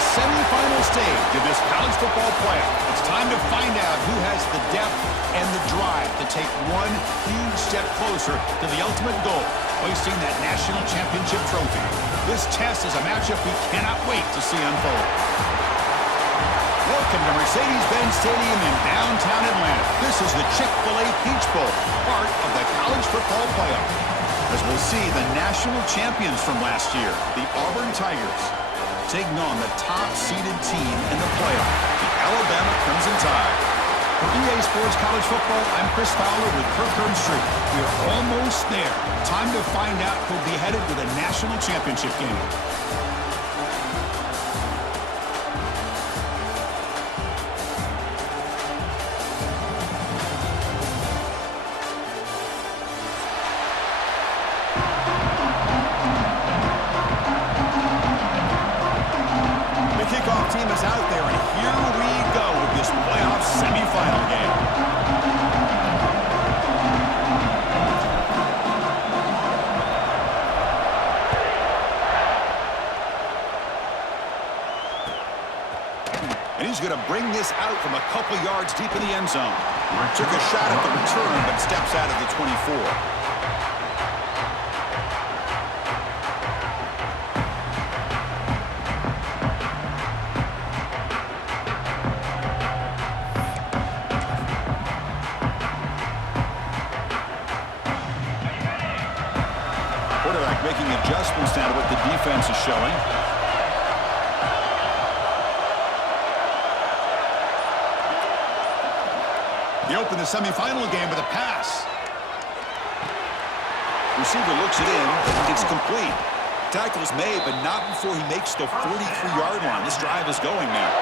the semifinal stage of this college football playoff. It's time to find out who has the depth and the drive to take one huge step closer to the ultimate goal, hoisting that national championship trophy. This test is a matchup we cannot wait to see unfold. Welcome to Mercedes-Benz Stadium in downtown Atlanta. This is the Chick-fil-A Peach Bowl, part of the college football playoff. As we'll see the national champions from last year, the Auburn Tigers, taking on the top-seeded team in the playoff, the Alabama Crimson Tide. For EA Sports College Football, I'm Chris Fowler with Kirk Herbstreit. We are almost there. Time to find out who'll be headed to the national championship game. Team is out there, and here we go with this playoff semifinal game. And he's going to bring this out from a couple yards deep in the end zone. Took a shot at the return, but steps out of the 24. Making adjustments now to what the defense is showing. He opened the semifinal game with a pass. Receiver looks it in. It's complete. Tackle is made, but not before he makes the 43-yard line. This drive is going now.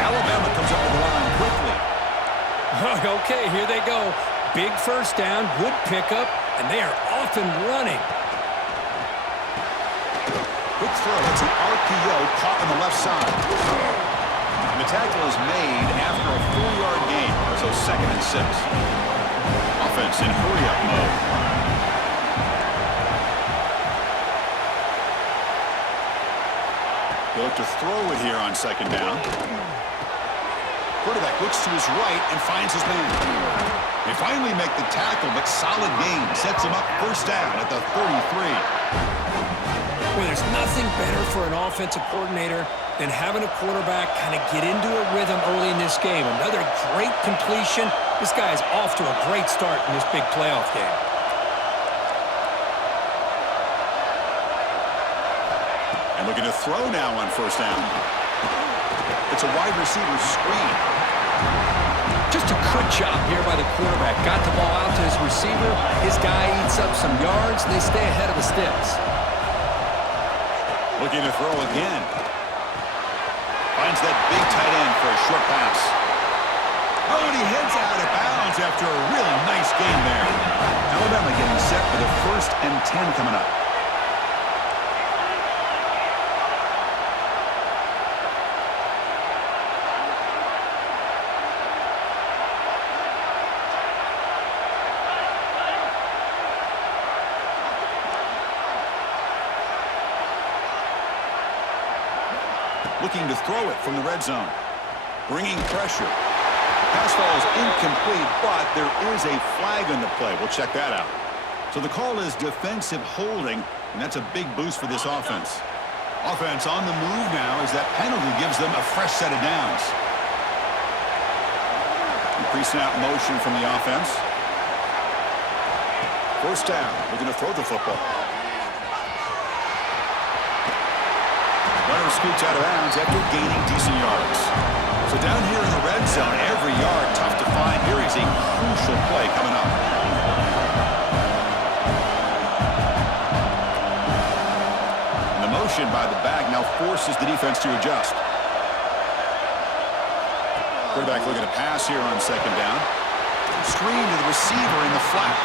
Alabama comes up with the line quickly. Okay, here they go. Big first down, good pickup, and they are off and running. Quick throw. That's an RPO caught on the left side. And the tackle is made after a 4-yard gain. So 2nd and 6. Offense in hurry-up mode. They look to throw it here on 2nd down. Quarterback looks to his right and finds his man. They finally make the tackle, but solid gain sets him up first down at the 33. Well, there's nothing better for an offensive coordinator than having a quarterback kind of get into a rhythm early in this game. Another great completion. This guy is off to a great start in this big playoff game. And looking to throw now on first down. It's a wide receiver screen. Just a good job here by the quarterback. Got the ball out to his receiver. His guy eats up some yards. They stay ahead of the sticks. Looking to throw again. Finds that big tight end for a short pass. Oh, and he heads out of bounds after a really nice game there. Alabama getting set for the 1st and 10 coming up. Looking to throw it from the red zone. Bringing pressure. Pass ball is incomplete, but there is a flag on the play. We'll check that out. So the call is defensive holding, and that's a big boost for this offense. Offense on the move now as that penalty gives them a fresh set of downs. Pre-snap motion from the offense. First down. Looking to throw the football. Runner scoots out of bounds after gaining decent yards. So down here in the red zone, every yard tough to find. Here is a crucial play coming up. And the motion by the back now forces the defense to adjust. Quarterback looking to pass here on 2nd down. Screen to the receiver in the flat.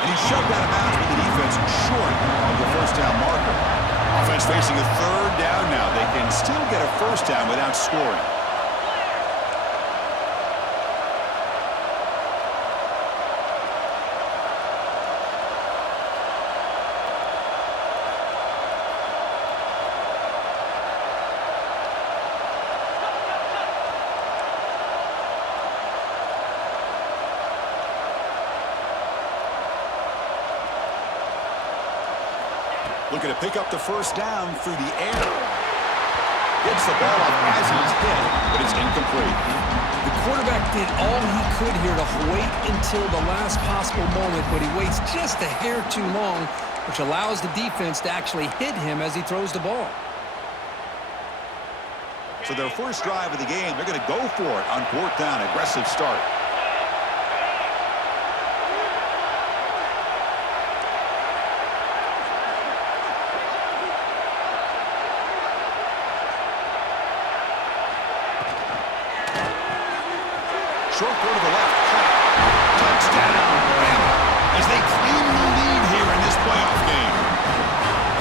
And he's shoved out of bounds with the defense short of the first down marker. Offense facing a 3rd down now. They can still get a first down without scoring. Looking to pick up the first down through the air. Gets the ball off as he's hit, but it's incomplete. The quarterback did all he could here to wait until the last possible moment, but he waits just a hair too long, which allows the defense to actually hit him as he throws the ball. So their first drive of the game, they're going to go for it on 4th down. Aggressive start. Short throw to the left. Touchdown, Bama, as they claim the lead here in this playoff game.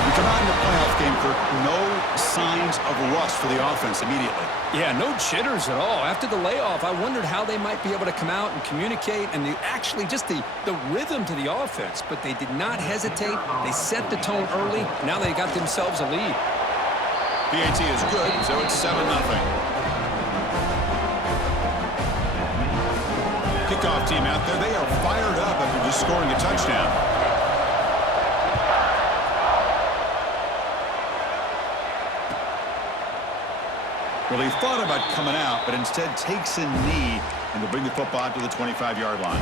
We come out in the playoff game, Kirk. No signs of rust for the offense immediately. Yeah, no jitters at all. After the layoff, I wondered how they might be able to come out and communicate and actually just the rhytm to the offense. But they did not hesitate. They set the tone early. Now they got themselves a lead. PAT is good, so it's 7-0. Kickoff team out there. They are fired up after just scoring a touchdown. Well, he thought about coming out, but instead takes a knee and will bring the football to the 25-yard line.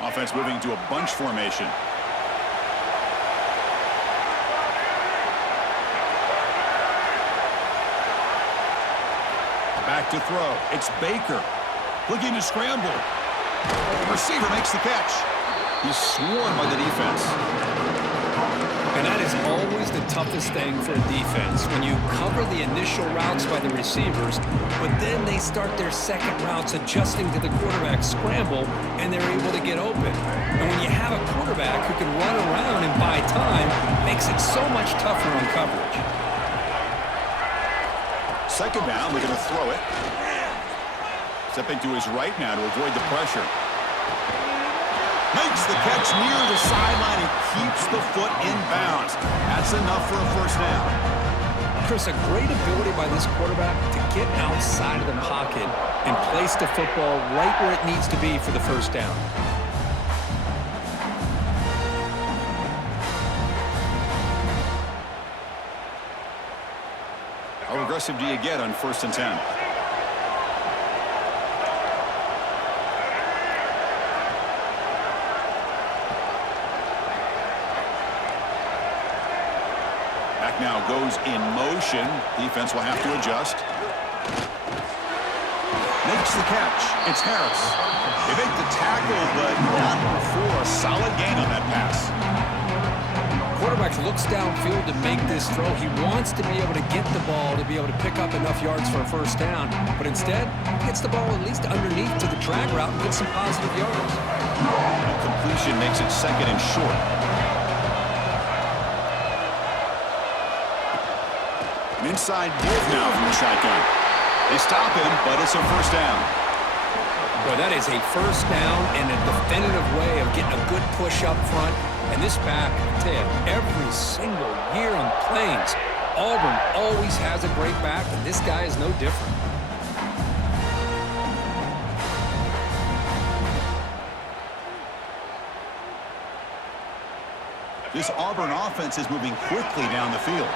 Offense moving to a bunch formation. Back to throw. It's Baker. Looking to scramble. Receiver makes the catch. He's swarmed by the defense. And that is always the toughest thing for a defense, when you cover the initial routes by the receivers, but then they start their second routes adjusting to the quarterback's scramble, and they're able to get open. And when you have a quarterback who can run around and buy time, it makes it so much tougher on coverage. Second down, looking to throw it. Stepping to his right now to avoid the pressure. Makes the catch near the sideline and keeps the foot in bounds. That's enough for a first down. Chris, a great ability by this quarterback to get outside of the pocket and place the football right where it needs to be for the first down. How aggressive do you get on 1st and 10? Back now goes in motion. Defense will have to adjust. Makes the catch. It's Harris. They make the tackle, but not before a solid gain on that pass. Quarterback looks downfield to make this throw. He wants to be able to get the ball to be able to pick up enough yards for a first down, but instead he gets the ball at least underneath to the drag route and gets some positive yards. A completion makes it 2nd and short. An inside give now from the shotgun. They stop him, but it's a first down. Boy, that is a first down and a definitive way of getting a good push up front. And this back, I tell you, every single year on the Plains, Auburn always has a great back, and this guy is no different. This Auburn offense is moving quickly down the field.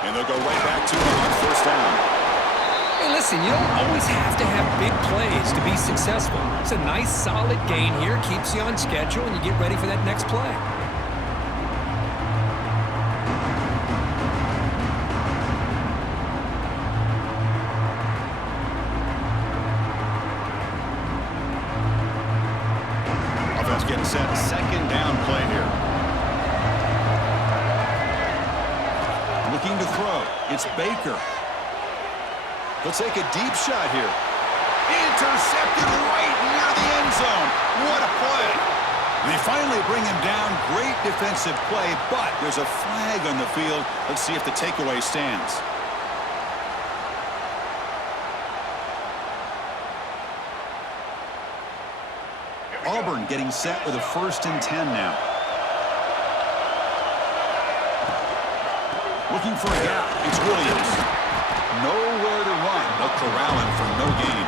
And they'll go right back to him on first down. Hey, listen, you don't always have to have big plays to be successful. It's a nice, solid gain here, keeps you on schedule, and you get ready for that next play. Offense getting set. Second down play here. Looking to throw. It's Baker. He'll take a deep shot here. Intercepted right near the end zone. What a play. And they finally bring him down. Great defensive play, but there's a flag on the field. Let's see if the takeaway stands. Auburn getting set with a 1st and 10 now. Looking for a gap. It's Williams. Nowhere to run. They'll corral him for no gain.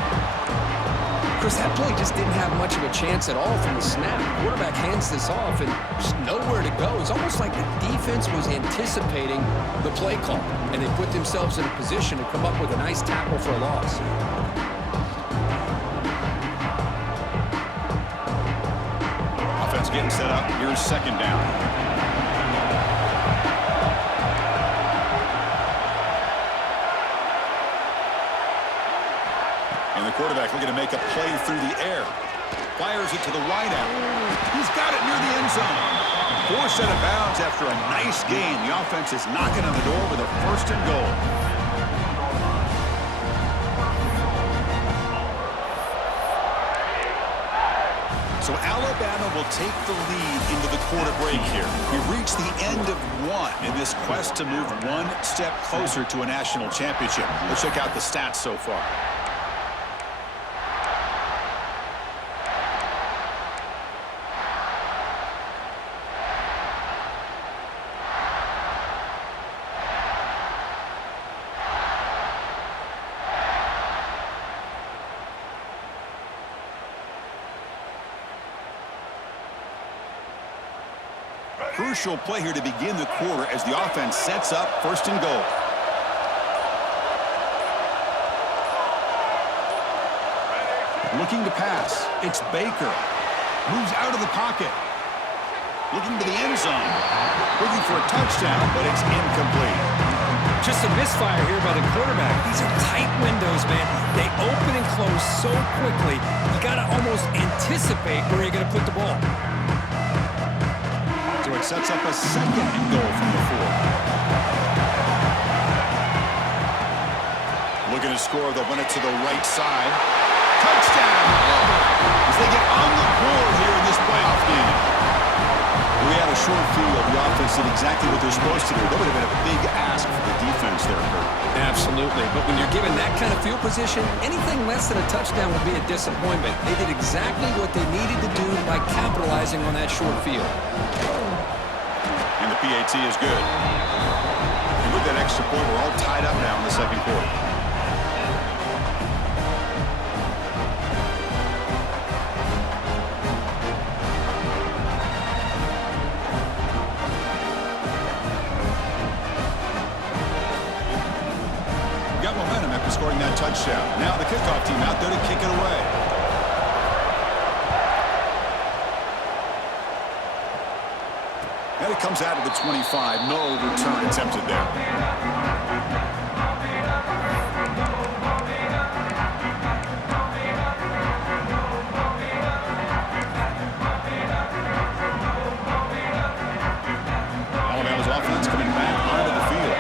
Chris, that play just didn't have much of a chance at all from the snap. Quarterback hands this off and just nowhere to go. It's almost like the defense was anticipating the play call, and they put themselves in a position to come up with a nice tackle for a loss. Offense getting set up. Here's 2nd down. And the quarterback looking to make a play through the air. Fires it to the wideout. He's got it near the end zone. Forced out of bounds after a nice gain. The offense is knocking on the door with a 1st and goal. So Alabama will take the lead into the quarter break here. We've reached the end of one in this quest to move one step closer to a national championship. Let's check out the stats so far. Crucial play here to begin the quarter as the offense sets up 1st and goal. Looking to pass. It's Baker. Moves out of the pocket. Looking to the end zone. Looking for a touchdown, but it's incomplete. Just a misfire here by the quarterback. These are tight windows, man. They open and close so quickly. You got to almost anticipate where you're going to put the ball. So it sets up a 2nd and goal from the 4. Looking to score. They'll run it to the right side. Touchdown! As they get on the board here in this playoff game. We had a short field. The offense did exactly what they're supposed to do. That would have been a big ask for the defense there, Kurt. Absolutely. But when you're given that kind of field position, anything less than a touchdown would be a disappointment. They did exactly what they needed to do by capitalizing on that short field. And the PAT is good. And with that extra point, we're all tied up now in the 2nd quarter. Got momentum after scoring that touchdown. Now the kickoff team out there to kick it away. And it comes out of the 25. No return attempted there. Alabama's offense coming back onto the field.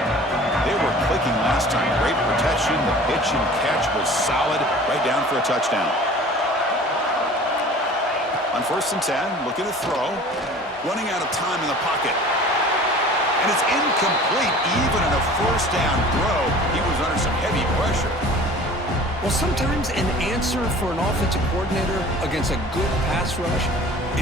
They were clicking last time. Great protection. The pitch and catch was solid. Right down for a touchdown. On 1st and 10, looking to throw. Running out of time in the pocket. And it's incomplete even in a 1st down throw. He was under some heavy pressure. Well, sometimes an answer for an offensive coordinator against a good pass rush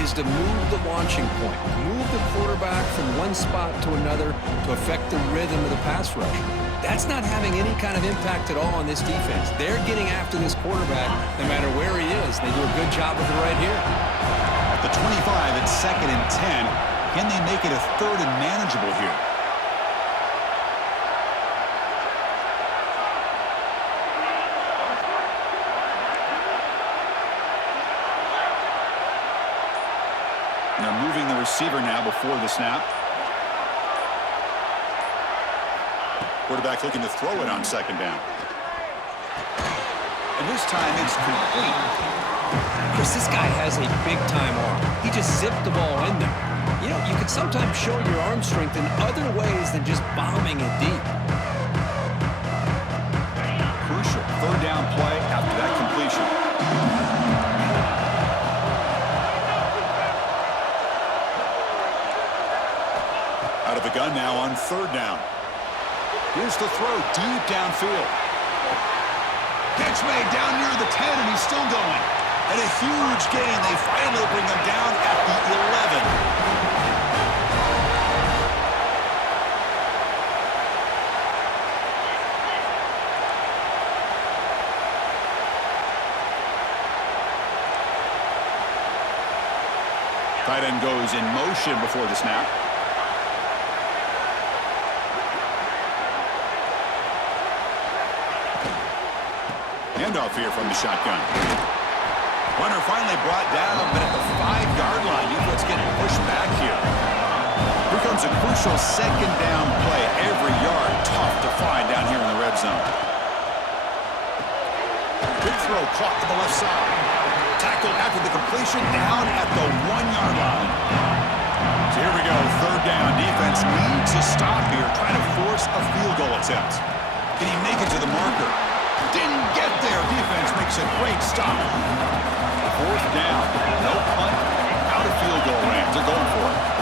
is to move the launching point. Move the quarterback from one spot to another to affect the rhythm of the pass rush. That's not having any kind of impact at all on this defense. They're getting after this quarterback no matter where he is. They do a good job of it right here. The 25 at 2nd and 10. Can they make it a 3rd and manageable here? And they're moving the receiver now before the snap. Quarterback looking to throw it on 2nd down. And this time it's complete. Chris, this guy has a big-time arm. He just zipped the ball in there. You know, you can sometimes show your arm strength in other ways than just bombing it deep. Crucial 3rd down play after that completion. Out of the gun now on 3rd down. Here's the throw deep downfield. Catch made down near the 10, and he's still going. And a huge gain. They finally bring them down at the 11. Tight end goes in motion before the snap. Handoff here from the shotgun. Runner finally brought down, but at the 5-yard line, Uflit's getting pushed back here. Here comes a crucial second down play. Every yard tough to find down here in the red zone. Big throw caught to the left side. Tackled after the completion down at the 1-yard line. So here we go, third down. Defense needs a stop here, trying to force a field goal attempt. Can he make it to the marker? Didn't get there. Defense makes a great stop. Fourth down. No punt. Out of field goal range. They're going for it.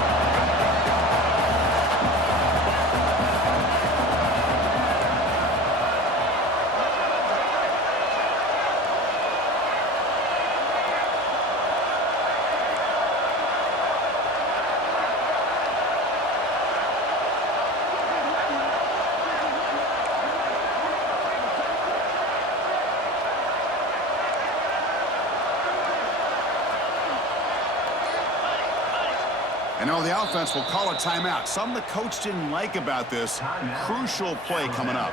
And now the offense will call a timeout. Something the coach didn't like about this. Crucial play coming up.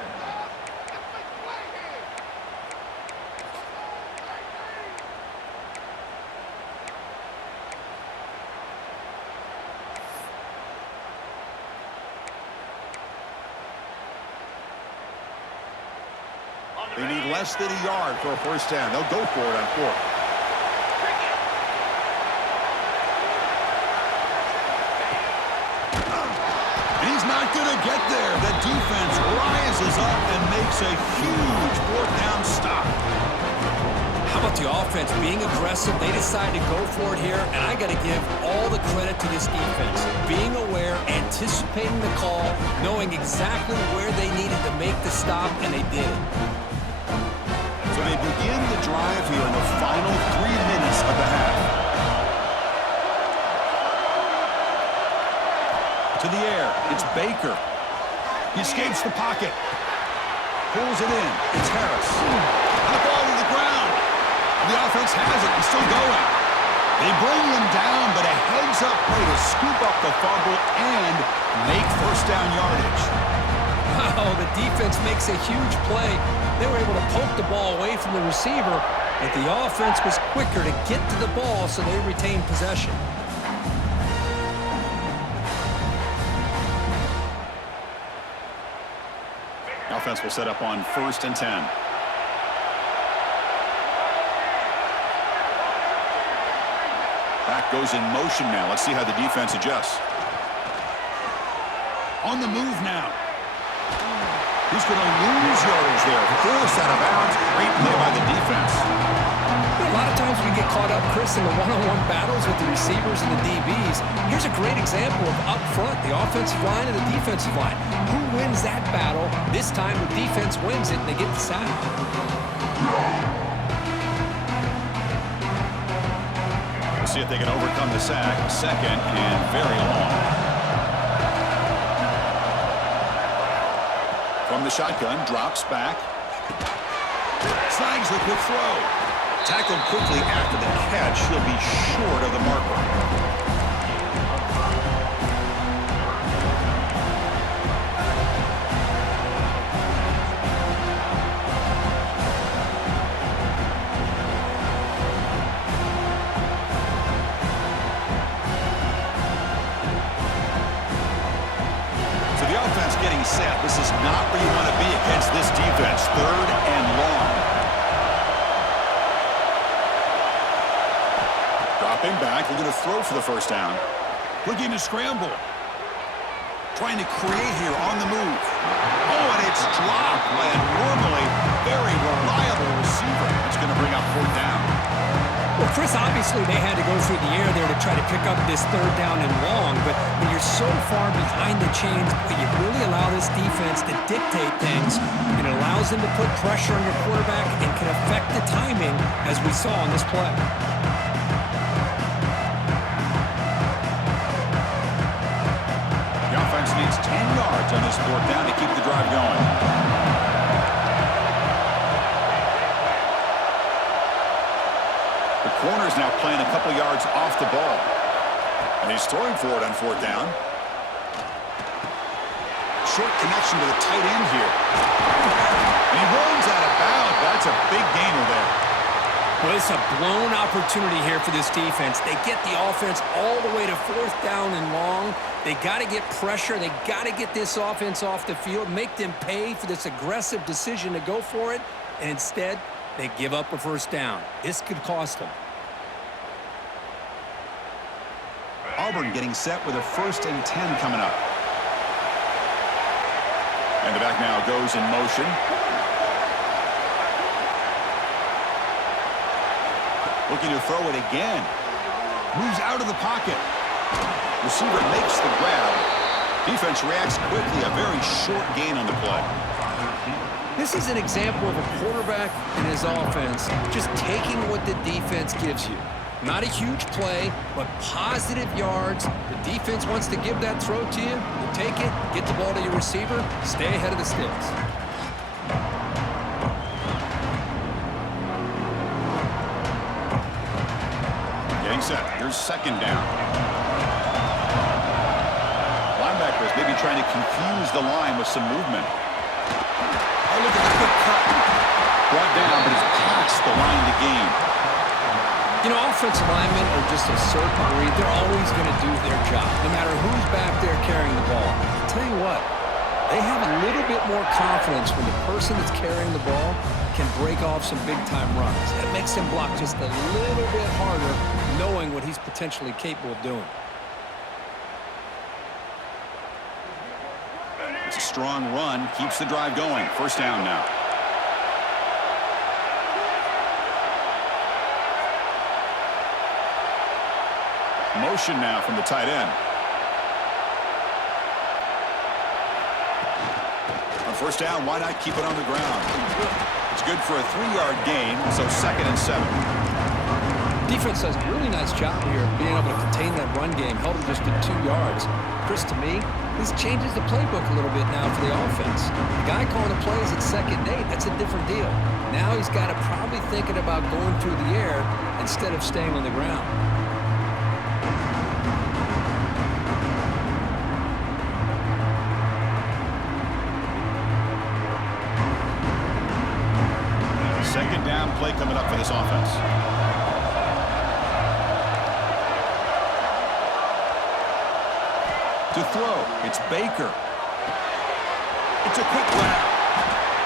They need less than a yard for a first down. They'll go for it on fourth. Gonna get there. The defense rises up and makes a huge fourth down stop. How about the offense being aggressive? They decide to go for it here, and I got to give all the credit to this defense. Being aware, anticipating the call, knowing exactly where they needed to make the stop, and they did it. So they begin the drive here in the final 3 minutes of the half. To the air, it's Baker. He escapes the pocket. Pulls it in. It's Harris. And the ball to the ground. The offense has it. It's still going. They bring him down, but a heads-up play to scoop up the fumble and make first down yardage. Wow, the defense makes a huge play. They were able to poke the ball away from the receiver, but the offense was quicker to get to the ball, so they retained possession. Offense will set up on 1st and 10. Back goes in motion now. Let's see how the defense adjusts. On the move now. He's going to lose yardage there. Forced out of bounds. Great play by the defense. A lot of times we get caught up, Chris, in the one-on-one battles with the receivers and the DBs. Here's a great example of up front, the offensive line and the defensive line. Who wins that battle? This time the defense wins it and they get the sack. We'll see if they can overcome the sack. Second and very long. From the shotgun, drops back. Snags the quick throw. Tackled quickly after the catch. He'll be short of the marker. So the offense getting set. This is not where you want to be against this defense. 3rd and long. Dropping back, they're going to throw for the first down. Looking to scramble. Trying to create here on the move. Oh, and it's dropped by a normally very reliable receiver. It's going to bring up 4th down. Well, Chris, obviously they had to go through the air there to try to pick up this third down and long, but when you're so far behind the chains, you really allow this defense to dictate things. It allows them to put pressure on your quarterback and can affect the timing, as we saw on this play. The offense needs 10 yards on this fourth down to keep the drive going. The corner's now playing a couple yards off the ball. And he's throwing for it on fourth down. Short connection to the tight end here. And he runs out of bounds. That's a big gainer there. Well, it's a blown opportunity here for this defense. They get the offense all the way to fourth down and long. They got to get pressure. They got to get this offense off the field, make them pay for this aggressive decision to go for it. And instead, they give up a first down. This could cost them. Auburn getting set with a 1st and 10 coming up. And the back now goes in motion. Looking to throw it again. Moves out of the pocket. Receiver makes the grab. Defense reacts quickly. A very short gain on the play. This is an example of a quarterback and his offense just taking what the defense gives you. Not a huge play, but positive yards. The defense wants to give that throw to you. You take it, get the ball to your receiver, stay ahead of the sticks. Getting set. Here's second down. Linebackers maybe trying to confuse the line with some movement. Oh, look at the quick cut. Brought down, but he's past the line to gain. You know, offensive linemen are just a certain breed. They're always going to do their job, no matter who's back there carrying the ball. I'll tell you what, they have a little bit more confidence when the person that's carrying the ball can break off some big-time runs. That makes him block just a little bit harder, knowing what he's potentially capable of doing. It's a strong run, keeps the drive going. First down now. Motion now from the tight end. On first down, why not keep it on the ground? It's good for a 3-yard gain, so 2nd and 7. Defense does a really nice job here of being able to contain that run game, held him just at 2 yards. Chris, to me, this changes the playbook a little bit now for the offense. The guy calling the plays at 2nd and 8, that's a different deal. Now he's got to probably thinking about going through the air instead of staying on the ground. Second down play coming up for this offense. To throw, it's Baker. It's a quick grab.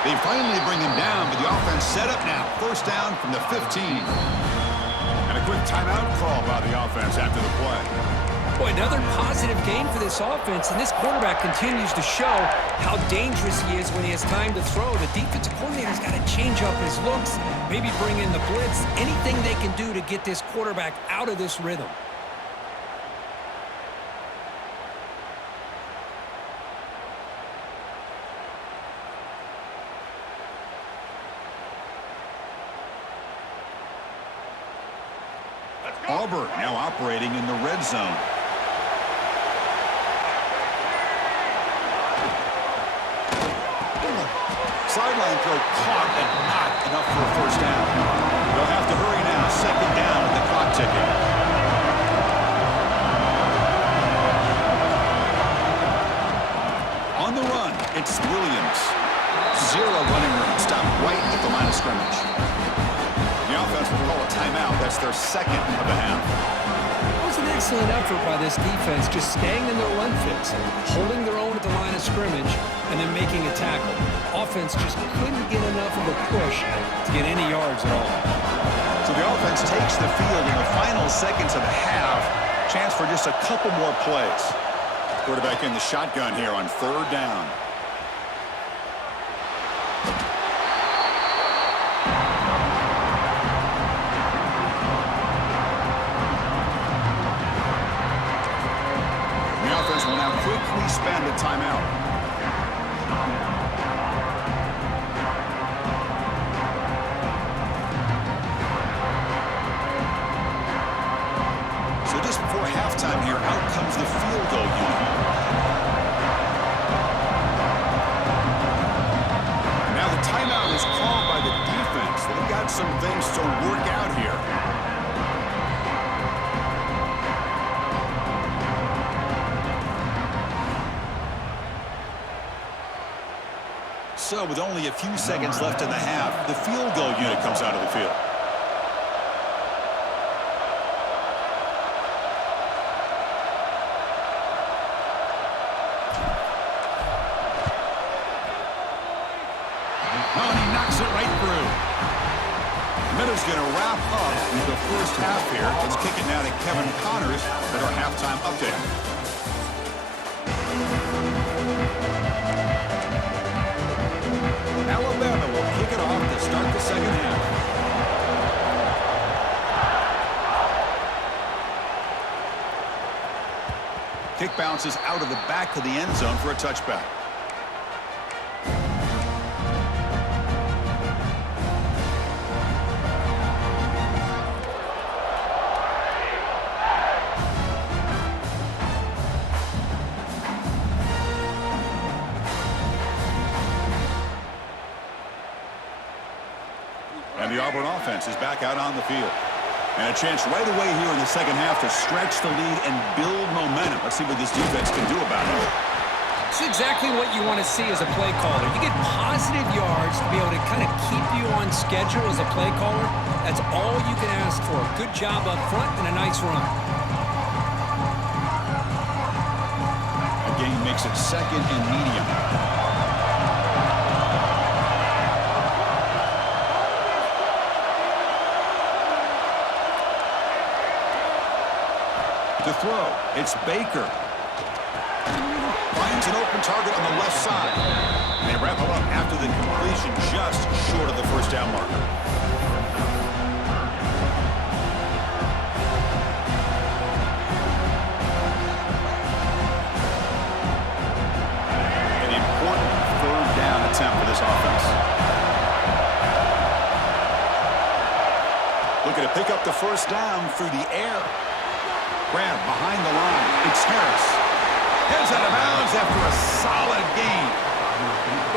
They finally bring him down, but the offense set up now. First down from the 15. And a quick timeout call by the offense after the play. Boy, another positive game for this offense, and this quarterback continues to show how dangerous he is when he has time to throw. The defensive coordinator's got to change up his looks, maybe bring in the blitz, anything they can do to get this quarterback out of this rhythm. Auburn now operating in the red zone. Sideline throw caught and not enough for a first down. They'll have to hurry now. Second down with the clock ticking. On the run, it's Williams. 0 running room. Stopped right at the line of scrimmage. The offense will call a timeout. That's their 2nd of the half. It was an excellent effort by this defense, just staying in their run fix, holding their own at the line of scrimmage, and then making a tackle. Offense just couldn't get enough of a push to get any yards at all. So the offense takes the field in the final seconds of the half. Chance for just a couple more plays. Quarterback in the shotgun here on 3rd down. now quickly spend a timeout. So just before halftime here, out comes the field goal unit. And now the timeout is called by the defense. They've got some things to work out here. So with only a few seconds left in the half, the field goal unit comes out of the field. Oh, and he knocks it right through. The Meadows going to wrap up the first half here. Let's kick it now to Kevin Connors with our halftime update. Alabama will kick it off to start the second half. Kick bounces out of the back of the end zone for a touchback. And the Auburn offense is back out on the field. And a chance right away here in the second half to stretch the lead and build momentum. Let's see what this defense can do about it. It's exactly what you want to see as a play caller. You get positive yards to be able to kind of keep you on schedule as a play caller. That's all you can ask for. Good job up front and a nice run. A gain makes it second and medium. To throw, it's Baker. Finds an open target on the left side. And they wrap him up after the completion just short of the first down marker. An important third down attempt for this offense. Looking to pick up the first down through the air. Grab behind the line. It's Harris. Heads out of bounds after a solid gain.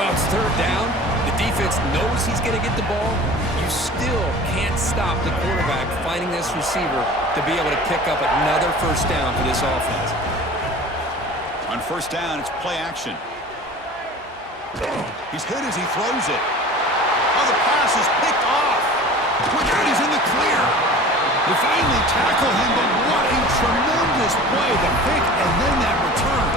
Well, it's third down. The defense knows he's going to get the ball. You still can't stop the quarterback finding this receiver to be able to pick up another first down for this offense. On first down, it's play action. He's hit as he throws it. Oh, the pass is picked off. Look out, he's in the clear. They finally tackle him, but what a tremendous play. The pick and then that return.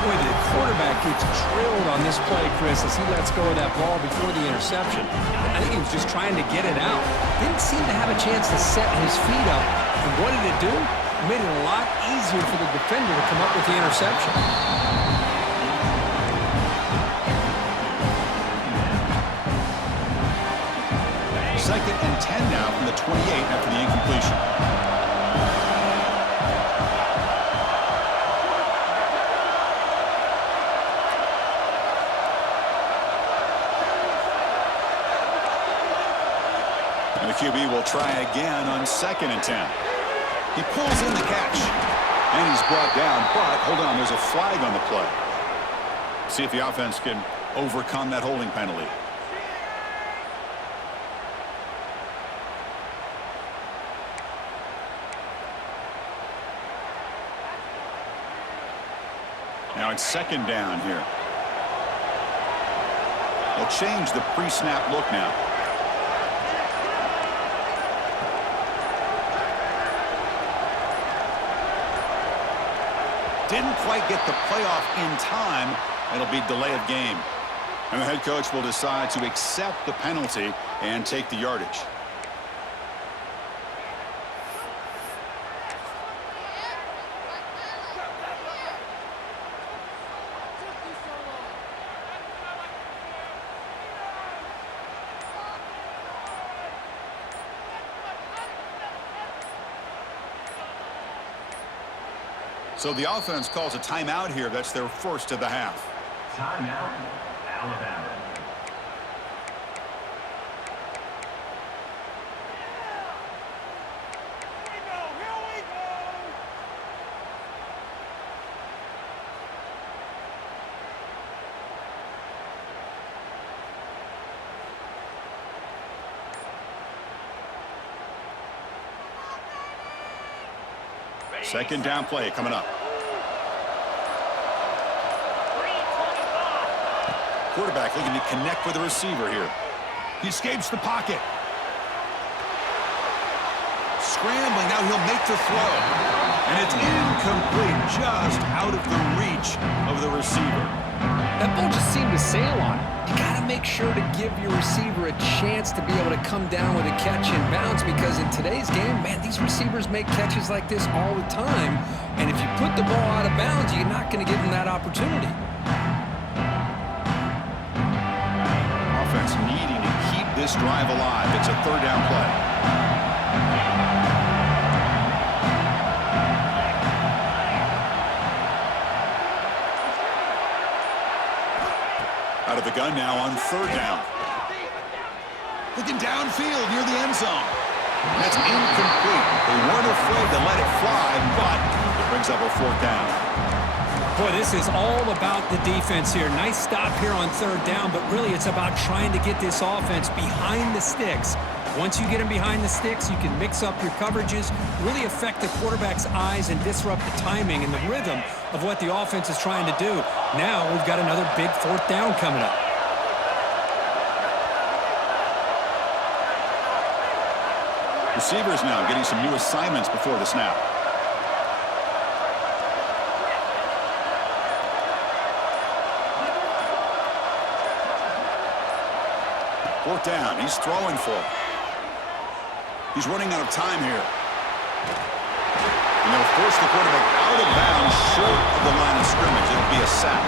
Boy, the quarterback gets drilled on this play, Chris, as he lets go of that ball before the interception. I think he was just trying to get it out. Didn't seem to have a chance to set his feet up. And what did it do? It made it a lot easier for the defender to come up with the interception. Second and 10 now from the 28 after the incompletion. And the QB will try again on second and 10. He pulls in the catch. And he's brought down, but hold on, there's a flag on the play. See if the offense can overcome that holding penalty. Now it's second down here. They'll change the pre-snap look now. Didn't quite get the playoff in time. It'll be delay of game. And the head coach will decide to accept the penalty and take the yardage. So the offense calls a timeout here. That's their first of the half. Timeout, Alabama. Second down play coming up. Quarterback looking to connect with the receiver here. He escapes the pocket. Scrambling, now he'll make the throw. And it's incomplete, just out of the reach of the receiver. That ball just seemed to sail on it. You got to make sure to give your receiver a chance to be able to come down with a catch and bounce, because in today's game, man, these receivers make catches like this all the time. And if you put the ball out of bounds, you're not going to give them that opportunity. Offense needing to keep this drive alive. It's a third down play. Out of the gun now on third down. Looking downfield near the end zone. That's incomplete. They weren't afraid to let it fly, but it brings up a fourth down. Boy, this is all about the defense here. Nice stop here on third down, but really it's about trying to get this offense behind the sticks. Once you get them behind the sticks, you can mix up your coverages, really affect the quarterback's eyes and disrupt the timing and the rhythm of what the offense is trying to do. Now we've got another big fourth down coming up. Receivers now getting some new assignments before the snap. Fourth down, he's throwing for it. He's running out of time here. And they'll force the quarterback out of bounds short of the line of scrimmage. It'll be a sack.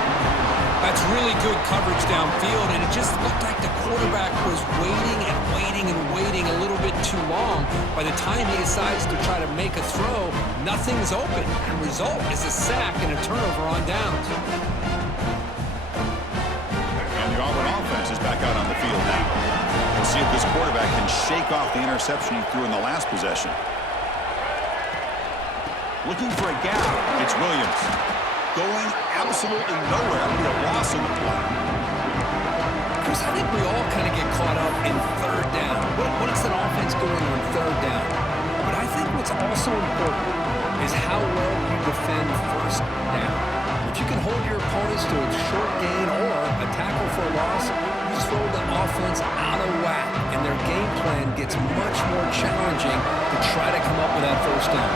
That's really good coverage downfield, and it just looked like the quarterback was waiting and waiting and waiting a little bit too long. By the time he decides to try to make a throw, nothing's open, and result is a sack and a turnover on downs. And the Auburn offense is back out on the field now. We'll see if this quarterback can shake off the interception he threw in the last possession. Looking for a gap, it's Williams. Going absolutely nowhere. It'll be a loss in the play. Chris, I think we all kind of get caught up in third down. What is an offense doing on third down? But I think what's also important is how well you defend first down. If you can hold your opponents to a short gain or a tackle for a loss, you throw the offense out of whack, and their game plan gets much more challenging to try to come up with that first down.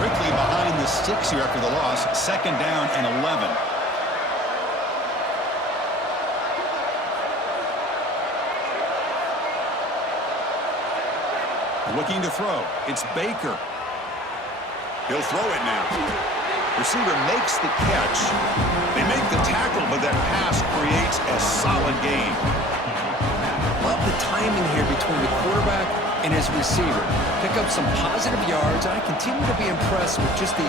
Quickly behind the sticks here after the loss. Second down and 11. Looking to throw. It's Baker. He'll throw it now. Receiver makes the catch. They make the tackle, but that pass creates a solid gain. Love the timing here between the quarterback and his receiver. Pick up some positive yards. I continue to be impressed with just the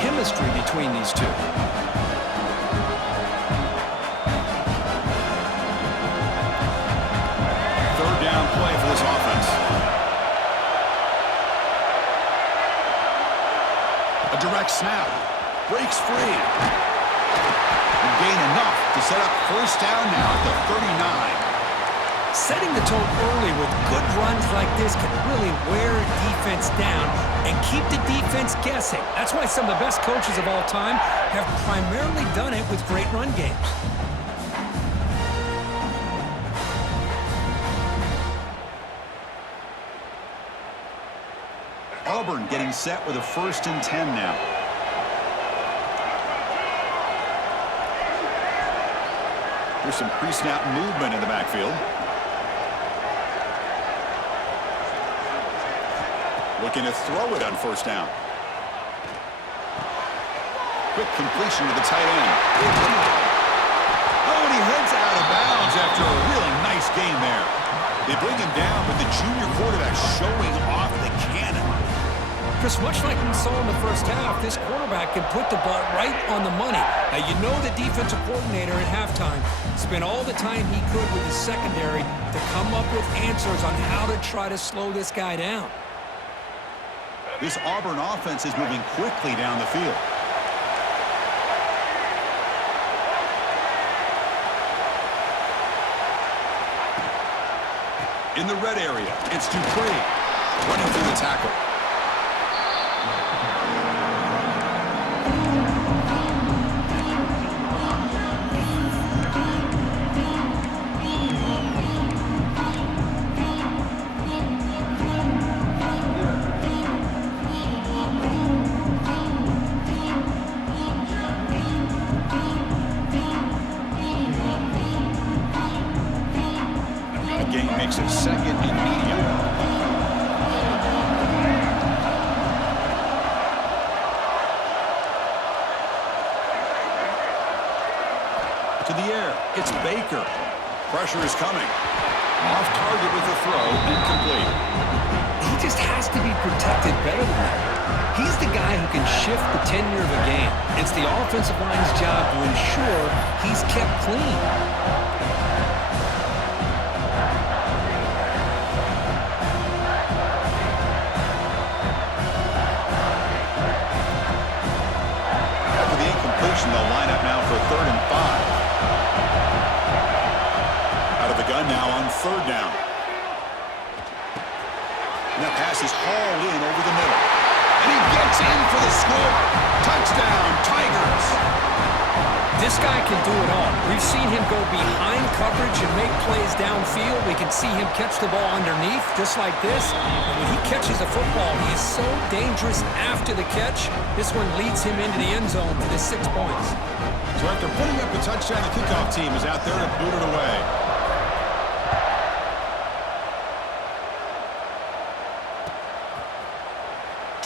chemistry between these two. Third down play for this offense. A direct snap. Breaks free. And gain enough to set up first down now at the 39. Setting the tone early with good runs like this can really wear a defense down and keep the defense guessing. That's why some of the best coaches of all time have primarily done it with great run games. Auburn getting set with a 1st and 10 now. There's some pre-snap movement in the backfield. Looking to throw it on first down. Quick completion to the tight end. Oh, and he heads out of bounds after a really nice gain there. They bring him down, but the junior quarterback showing off the cannon. Chris, much like we saw in the first half, this quarterback can put the ball right on the money. Now, you know the defensive coordinator at halftime spent all the time he could with his secondary to come up with answers on how to try to slow this guy down. This Auburn offense is moving quickly down the field. In the red area, it's Dupree running through the tackle. Game makes it second and medium. To the air, it's Baker. Pressure is coming. Off target with the throw, incomplete. He just has to be protected better than that. He's the guy who can shift the tenure of a game. It's the offensive line's job to ensure he's kept clean. They'll line up now for 3rd and 5. Out of the gun now on 3rd down. And that pass is hauled in over the middle. And he gets in for the score. Touchdown, Tigers. This guy can do it all. We've seen him go behind coverage and make plays downfield. We can see him catch the ball underneath, just like this. And when he catches a football, he is so dangerous after the catch. This one leads him into the end zone for the 6 points. So after putting up the touchdown, the kickoff team is out there to boot it away.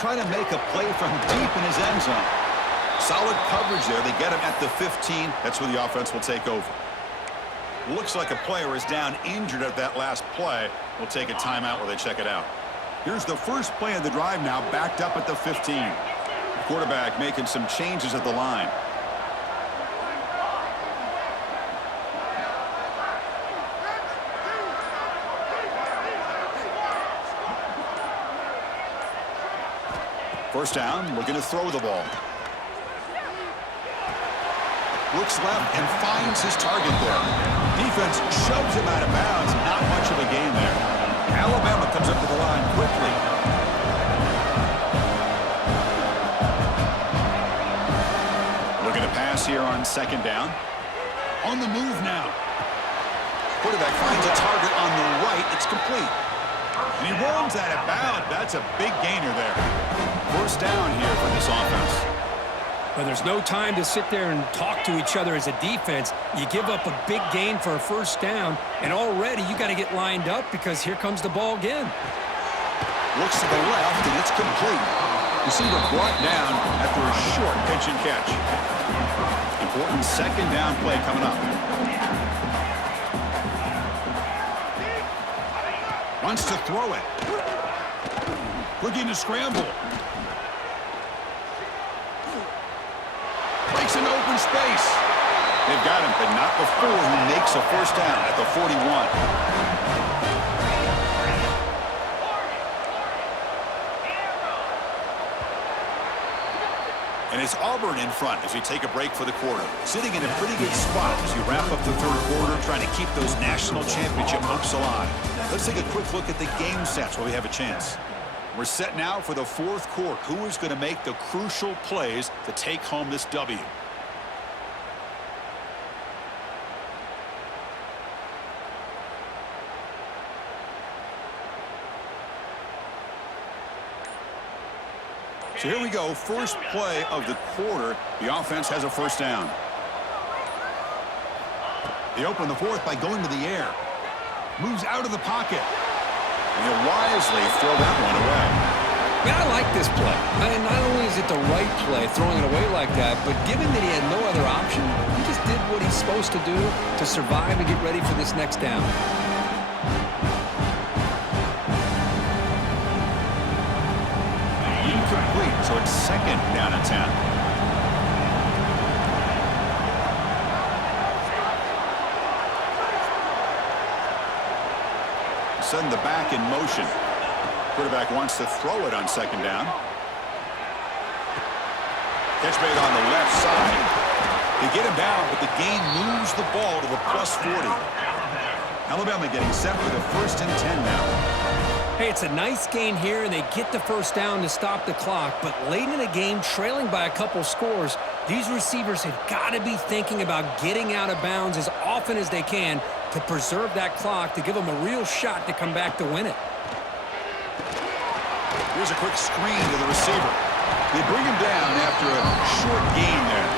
Trying to make a play from deep in his end zone. Solid coverage there. They get him at the 15. That's where the offense will take over. Looks like a player is down injured at that last play. We'll take a timeout while they check it out. Here's the first play of the drive now, backed up at the 15. The quarterback making some changes at the line. First down, looking to throw the ball. Looks left and finds his target there. Defense shoves him out of bounds. Not much of a gain there. Alabama comes up to the line quickly. Looking to pass here on 2nd down. On the move now. Quarterback finds a target on the right. It's complete. And he runs out of bounds. That's a big gainer there. First down here for this offense. Well, there's no time to sit there and talk to each other as a defense. You give up a big gain for a first down, and already you got to get lined up because here comes the ball again. Looks to the left, and it's complete. Receiver brought down after a short pitch and catch. Important 2nd down play coming up. Wants to throw it. Looking to scramble. Breaks an open space. They've got him, but not before he makes a first down at the 41. And it's Auburn in front as we take a break for the quarter. Sitting in a pretty good spot as we wrap up the 3rd quarter, trying to keep those national championship hopes alive. Let's take a quick look at the game sets while we have a chance. We're set now for the 4th quarter. Who is going to make the crucial plays to take home this W? So here we go. First play of the quarter. The offense has a first down. They open the 4th by going to the air. Moves out of the pocket. And he'll wisely throw that one away. Yeah, I like this play. And not only is it the right play, throwing it away like that, but given that he had no other option, he just did what he's supposed to do to survive and get ready for this next down. So it's second down and 10. Send the back in motion. Quarterback wants to throw it on second down. Catch made on the left side. They get him down, but the gain moves the ball to the +40. Alabama getting set for the 1st and 10 now. Hey, it's a nice gain here, and they get the first down to stop the clock. But late in the game, trailing by a couple scores, these receivers have got to be thinking about getting out of bounds as often as they can to preserve that clock, to give them a real shot to come back to win it. Here's a quick screen to the receiver. They bring him down after a short gain there.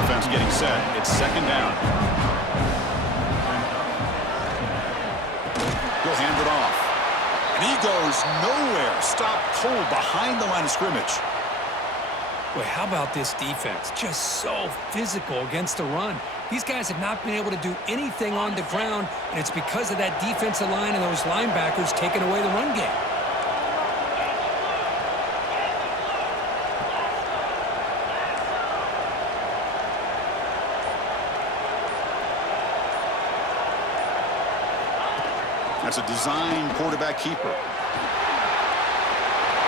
Offense getting set. It's second down. He'll hand it off. And he goes nowhere. Stopped cold behind the line of scrimmage. Boy, how about this defense? Just so physical against the run. These guys have not been able to do anything on the ground, and it's because of that defensive line and those linebackers taking away the run game. That's a design quarterback keeper.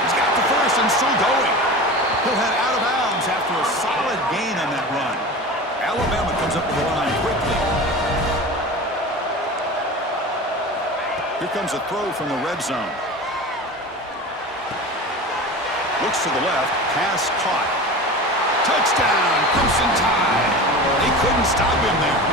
He's got the first and still going. He'll head out of bounds after a solid gain on that run. Alabama comes up to the line quickly. Here comes a throw from the red zone. Looks to the left. Pass caught. Touchdown. Crimson Tide. They couldn't stop him there.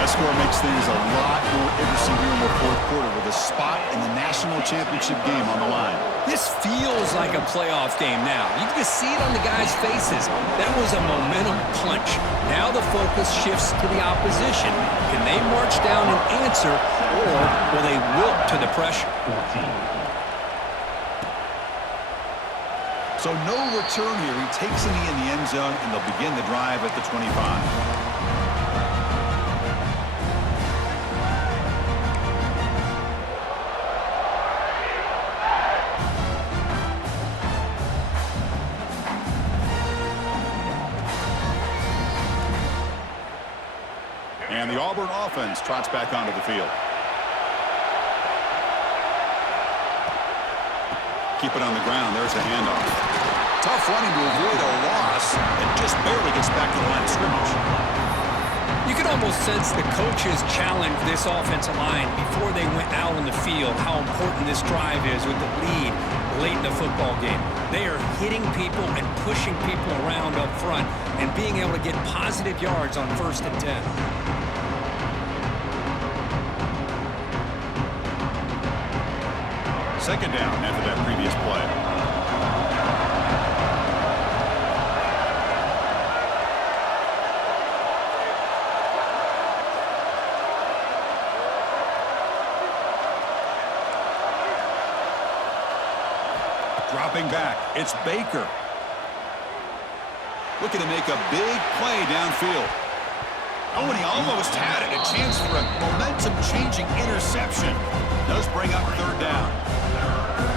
That score makes things a lot more interesting here in the 4th quarter with a spot in the national championship game on the line. This feels like a playoff game now. You can just see it on the guys' faces. That was a momentum punch. Now the focus shifts to the opposition. Can they march down and answer, or will they wilt to the pressure? So no return here. He takes the knee in the end zone, and they'll begin the drive at the 25. And the Auburn offense trots back onto the field. Keep it on the ground. There's the handoff. Tough running to avoid a loss and just barely gets back to the line of scrimmage. You could almost sense the coaches challenged this offensive line before they went out on the field, how important this drive is with the lead late in the football game. They are hitting people and pushing people around up front and being able to get positive yards on 1st and 10. Second down after that previous play. Dropping back, it's Baker. Looking to make a big play downfield. Oh, and he almost had it. A chance for a momentum-changing interception. Does bring up 3rd down.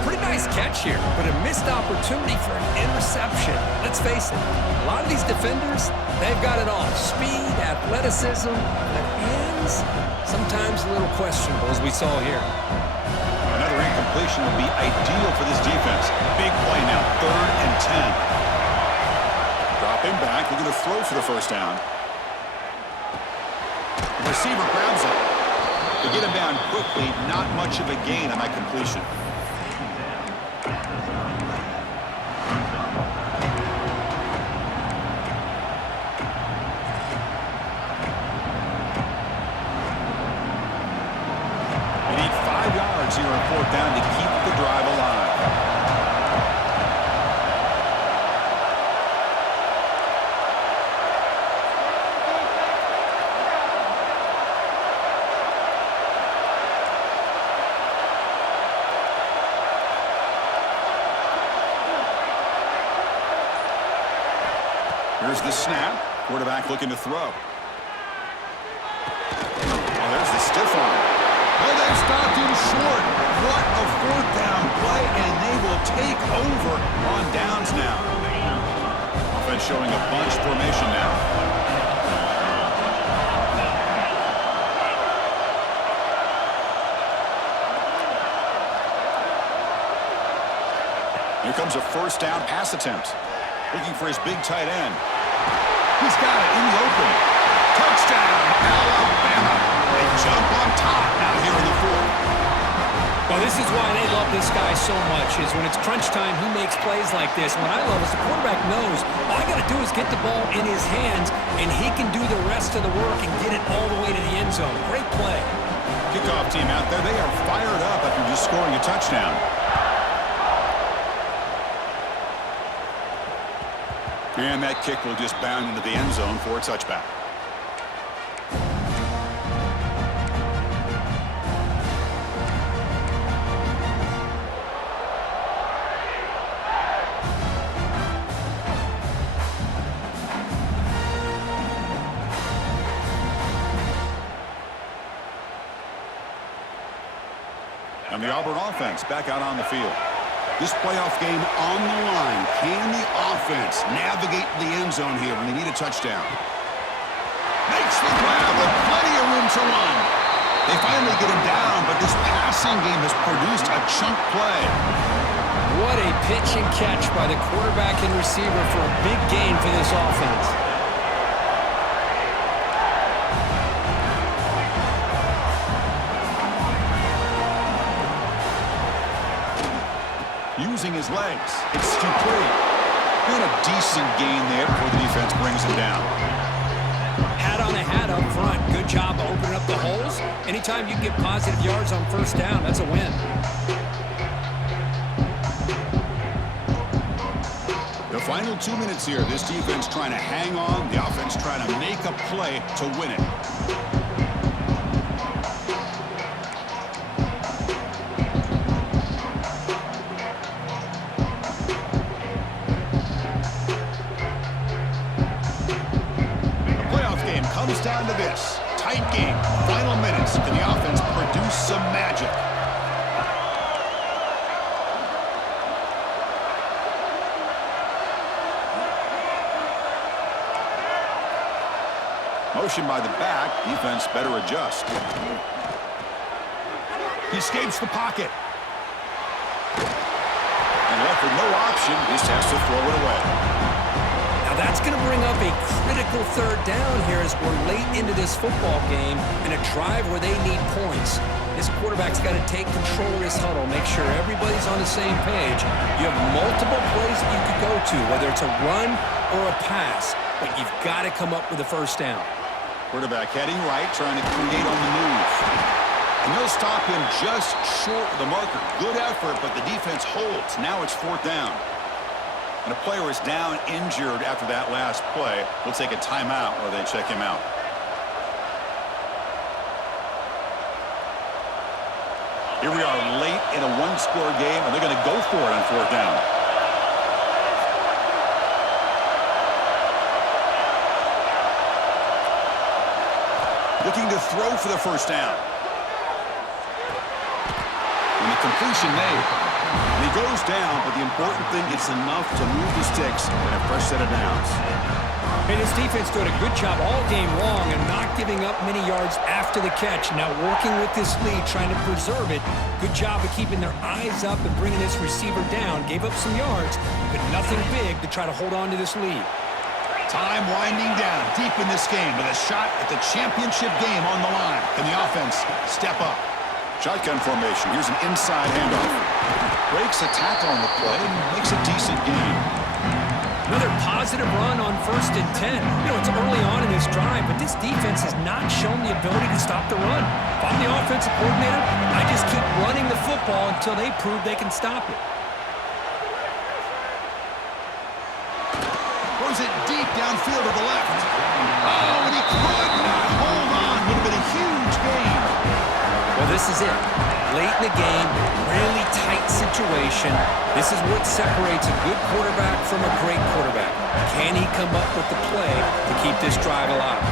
Pretty nice catch here, but a missed opportunity for an interception. Let's face it, a lot of these defenders, they've got it all. Speed, athleticism, but hands, sometimes a little questionable, as we saw here. Another incompletion would be ideal for this defense. Big play now, 3rd and 10. Dropping back, looking to throw for the 1st down. The receiver grabs it. They get him down quickly, not much of a gain on that completion. They need 5 yards here on 4th down to keep the drive alive. Here's the snap. Quarterback looking to throw. Oh, there's the stiff arm. Oh, they've stopped him short. What a 4th down play, and they will take over showing a bunch formation now. Here comes a first down pass attempt. Looking for his big tight end. He's got it in the open. Touchdown, Alabama. They jump on top now here in the fourth. Well, this is why they love this guy so much, is when it's crunch time, he makes plays like this. What I love is the quarterback knows all I got to do is get the ball in his hands, and he can do the rest of the work and get it all the way to the end zone. Great play. Kickoff team out there, they are fired up after just scoring a touchdown. And that kick will just bound into the end zone for a touchback. And the Auburn offense back out on the field. This playoff game on the line. Can the offense navigate the end zone here when they need a touchdown? Makes the grab with plenty of room to run. They finally get him down, but this passing game has produced a chunk play. What a pitch and catch by the quarterback and receiver for a big gain for this offense. Using his legs. It's complete. And a decent gain there before the defense brings him down. Hat on a hat up front. Good job opening up the holes. Anytime you get positive yards on first down, that's a win. The final 2 minutes here. This defense trying to hang on. The offense trying to make a play to win it. Comes down to this. Tight game. Final minutes. Can the offense produce some magic? Motion by the back. Defense better adjust. He escapes the pocket. And left with no option. Just has to throw it away. That's going to bring up a critical third down here as we're late into this football game in a drive where they need points. This quarterback's got to take control of this huddle, make sure everybody's on the same page. You have multiple plays that you could go to, whether it's a run or a pass, but you've got to come up with a first down. Quarterback heading right, trying to create on the move. And they'll stop him just short of the marker. Good effort, but the defense holds. Now it's fourth down. And a player is down injured after that last play. We'll take a timeout while they check him out. Here we are late in a one-score game, and they're going to go for it on fourth down. Looking to throw for the first down. And the completion made. And he goes down, but the important thing is enough to move the sticks and a fresh set of downs. And his defense doing a good job all game long and not giving up many yards after the catch. Now working with this lead, trying to preserve it. Good job of keeping their eyes up and bringing this receiver down. Gave up some yards, but nothing big to try to hold on to this lead. Time winding down deep in this game with a shot at the championship game on the line. Can the offense step up? Shotgun formation. Here's an inside handoff. Breaks a tackle on the play and makes a decent gain. Another positive run on 1st and 10. You know, it's early on in this drive, but this defense has not shown the ability to stop the run. If I'm the offensive coordinator, I just keep running the football until they prove they can stop it. Throws it deep downfield to the left. Oh, and he could not hold on. Would have been a huge gain. Well, this is it. Late in the game, really tight situation. This is what separates a good quarterback from a great quarterback. Can he come up with the play to keep this drive alive?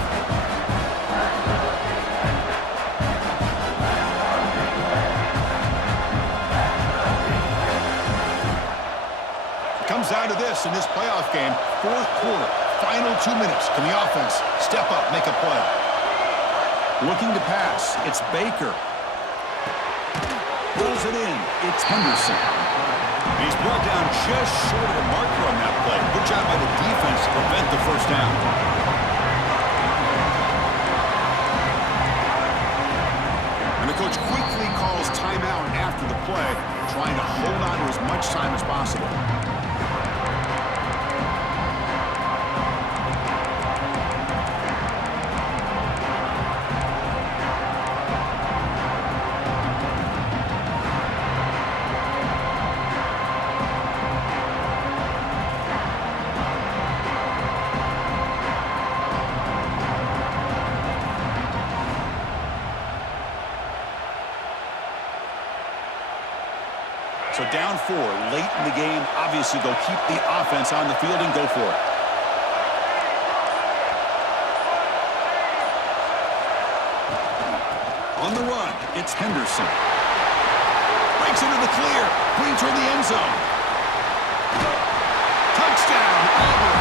comes down to this in this playoff game. Fourth quarter, final 2 minutes. Can the offense step up, make a play? Looking to pass. It's Baker. Pulls it in. It's Henderson. He's brought down just short of the marker on that play. Good job by the defense to prevent the first down. And the coach quickly calls timeout after the play, trying to hold on to as much time as possible. So down 4, late in the game. Obviously, they'll keep the offense on the field and go for it. On the run, it's Henderson. Breaks into the clear. Brings her in the end zone. Touchdown, Auburn.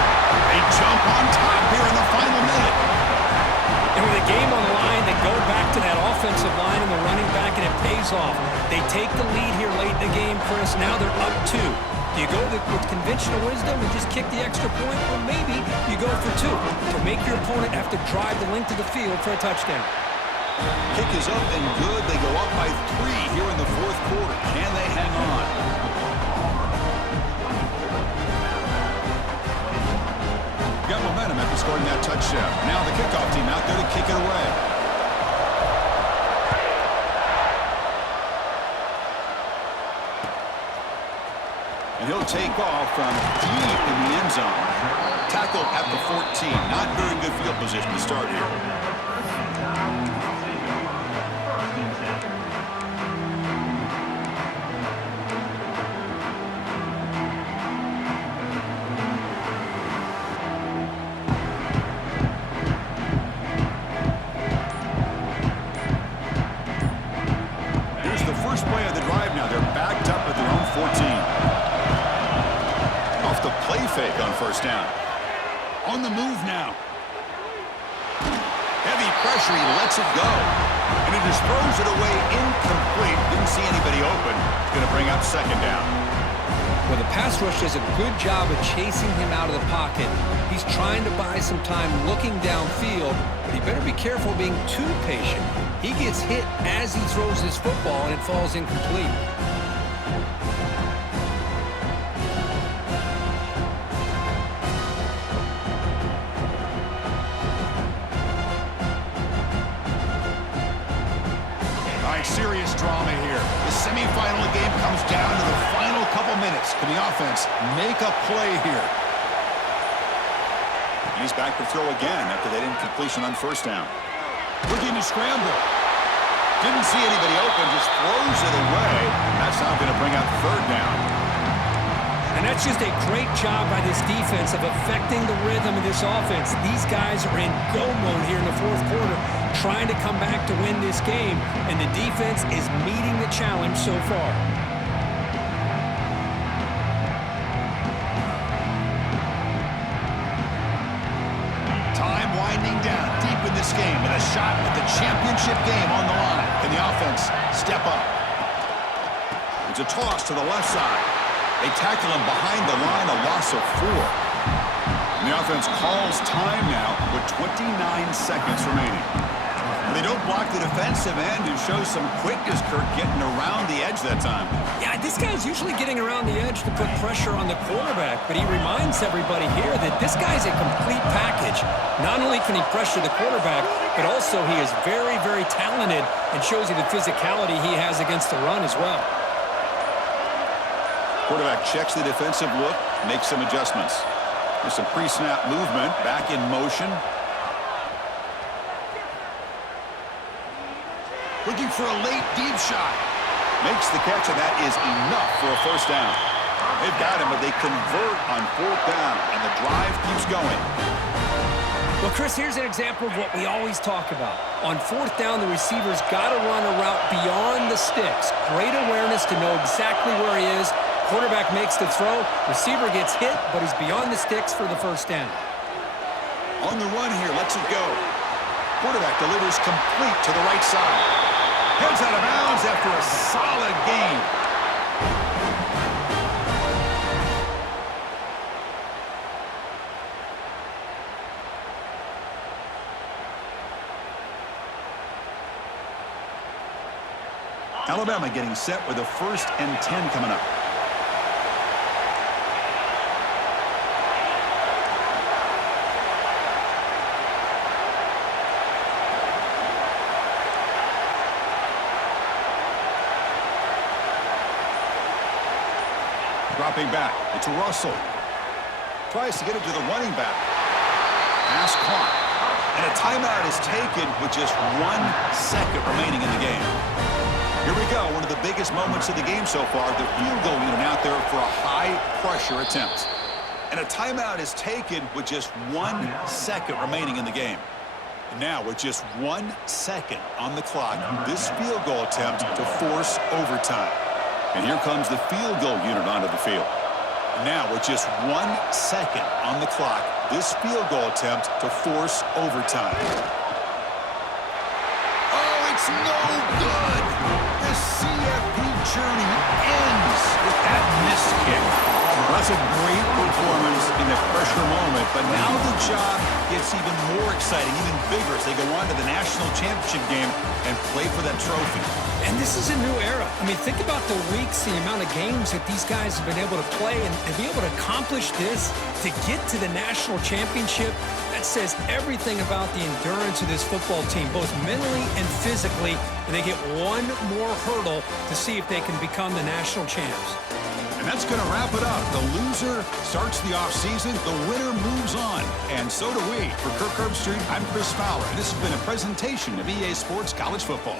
They jump on top here in the final minute. And with the game on the line, they go back to that offensive line and the running back, and it pays off. They take the lead here late in the game, Chris. Now they're up 2. Do you go with conventional wisdom and just kick the extra point? Or maybe you go for 2 to make your opponent have to drive the length of the field for a touchdown. Kick is up and good. They go up by 3 here in the fourth quarter. Can they hang on? Got momentum after scoring that touchdown. Now the kickoff team out there to kick it away. And he'll take off from deep in the end zone. Tackled at the 14. Not very good field position to start here. Here's the first play of the drive now. They're backed up at their own 14. The play fake on first down. On the move now. Heavy pressure, he lets it go. And he just throws it away incomplete. Didn't see anybody open. It's going to bring up second down. Well, the pass rush does a good job of chasing him out of the pocket. He's trying to buy some time looking downfield, but he better be careful being too patient. He gets hit as he throws his football, and it falls incomplete. Serious drama here. The semifinal game comes down to the final couple minutes. Can the offense make a play here? He's back to throw again after that incompletion on first down. Looking to scramble. Didn't see anybody open, just throws it away. That's now going to bring up third down. And that's just a great job by this defense of affecting the rhythm of this offense. These guys are in go mode here in the fourth quarter, trying to come back to win this game, and the defense is meeting the challenge so far. Time winding down deep in this game with a shot at the championship game on the line. Can the offense step up? It's a toss to the left side. They tackle him behind the line, a loss of 4. And the offense calls time now with 29 seconds remaining. And they don't block the defensive end, who shows some quickness, Kirk, getting around the edge that time. Yeah, this guy's usually getting around the edge to put pressure on the quarterback, but he reminds everybody here that this guy's a complete package. Not only can he pressure the quarterback, but also he is very, very talented and shows you the physicality he has against the run as well. Quarterback checks the defensive look, makes some adjustments. There's some pre-snap movement, back in motion. Looking for a late deep shot. Makes the catch, and that is enough for a first down. They've got him, but they convert on fourth down, and the drive keeps going. Well, Chris, here's an example of what we always talk about. On fourth down, the receiver's got to run a route beyond the sticks. Great awareness to know exactly where he is, Quarterback makes the throw. Receiver gets hit, but he's beyond the sticks for the first down. On the run here, lets it go. Quarterback delivers complete to the right side. Heads out of bounds after a solid gain. Alabama getting set with a 1st and 10 coming up. Dropping back. It's Russell. Tries to get it to the running back. Pass caught. And a timeout is taken with just 1 second remaining in the game. Here we go, one of the biggest moments of the game so far. The field goal unit out there for a high-pressure attempt. And a timeout is taken with just 1 second remaining in the game. And now, with just 1 second on the clock, this field goal attempt to force overtime. And here comes the field goal unit onto the field. And now, with just 1 second on the clock, this field goal attempt to force overtime. Oh, it's no good! The CFP journey ends with that missed kick. That's a great performance in the pressure moment, but now the job gets even more exciting, even bigger as they go on to the national championship game and play for that trophy. And this is a new era. I mean, think about the weeks, the amount of games that these guys have been able to play, and to be able to accomplish this, to get to the national championship, that says everything about the endurance of this football team, both mentally and physically, and they get one more hurdle to see if they can become the national champs. And that's going to wrap it up. The loser starts the offseason. The winner moves on. And so do we. For Kirk Herbstreit, I'm Chris Fowler. This has been a presentation of EA Sports College Football.